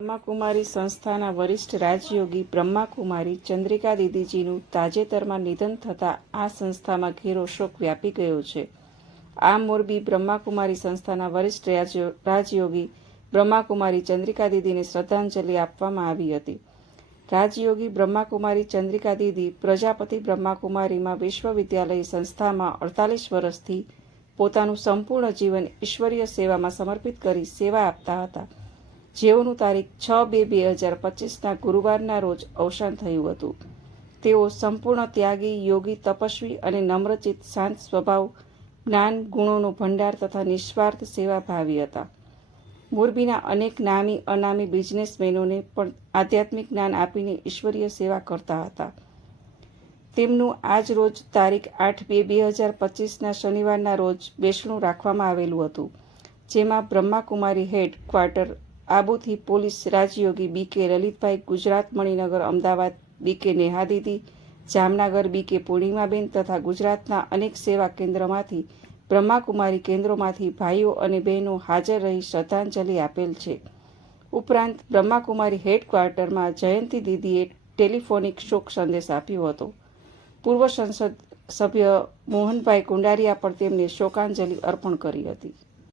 બ્રહ્માકુમારી સંસ્થાના વરિષ્ઠ રાજયોગી બ્રહ્માકુમારી ચંદ્રિકા દીદીજીનું તાજેતરમાં નિધન થતાં આ સંસ્થામાં ઘેરો શોક વ્યાપી ગયો છે. આ મોરબી બ્રહ્માકુમારી સંસ્થાના વરિષ્ઠ રાજયોગી બ્રહ્માકુમારી ચંદ્રિકા દીદીને શ્રદ્ધાંજલિ આપવામાં આવી હતી. રાજયોગી બ્રહ્માકુમારી ચંદ્રિકા દીદી પ્રજાપતિ બ્રહ્માકુમારીમાં વિશ્વવિદ્યાલય સંસ્થામાં 48 વર્ષથી પોતાનું સંપૂર્ણ જીવન ઈશ્વરીય સેવામાં સમર્પિત કરી સેવા આપતા હતા. જેઓનું તારીખ 6/2/2025ના ગુરુવારના રોજ અવસાન થયું હતું. તેઓ સંપૂર્ણ ત્યાગી, યોગી, તપસ્વી અને નમ્રચિત્ત, શાંત સ્વભાવ, જ્ઞાન ગુણોનો ભંડાર તથા નિસ્વાર્થ સેવાભાવી હતા. મોરબીના અનેક નામી અનામી બિઝનેસમેનોને પણ આધ્યાત્મિક જ્ઞાન આપીને ઈશ્વરીય સેવા કરતા હતા. તેમનું આજ રોજ તારીખ 8/2/2025ના શનિવારના રોજ બેસણું રાખવામાં આવેલું હતું. જેમાં Brahmakumari head quarter આબુથી police રાજયોગી બી.કે. Lalitbhai, Gujarat Maninagar Ahmedabad બી.કે. Neha દીદી, જામનગર બી.કે. પૂર્ણિમાબેન તથા ગુજરાતના અનેક સેવા કેન્દ્રમાંથી બ્રહ્માકુમારી કેન્દ્રોમાંથી ભાઈઓ અને બહેનો હાજર રહી શ્રદ્ધાંજલિ આપેલ છે. ઉપરાંત બ્રહ્માકુમારી હેડ ક્વાર્ટરમાં જયંતિ દીદીએ ટેલિફોનિક શોક સંદેશ આપ્યો હતો. પૂર્વ સંસદ સભ્ય મોહનભાઈ કુંડારિયા પણ તેમને શોકાંજલિ અર્પણ કરી હતી.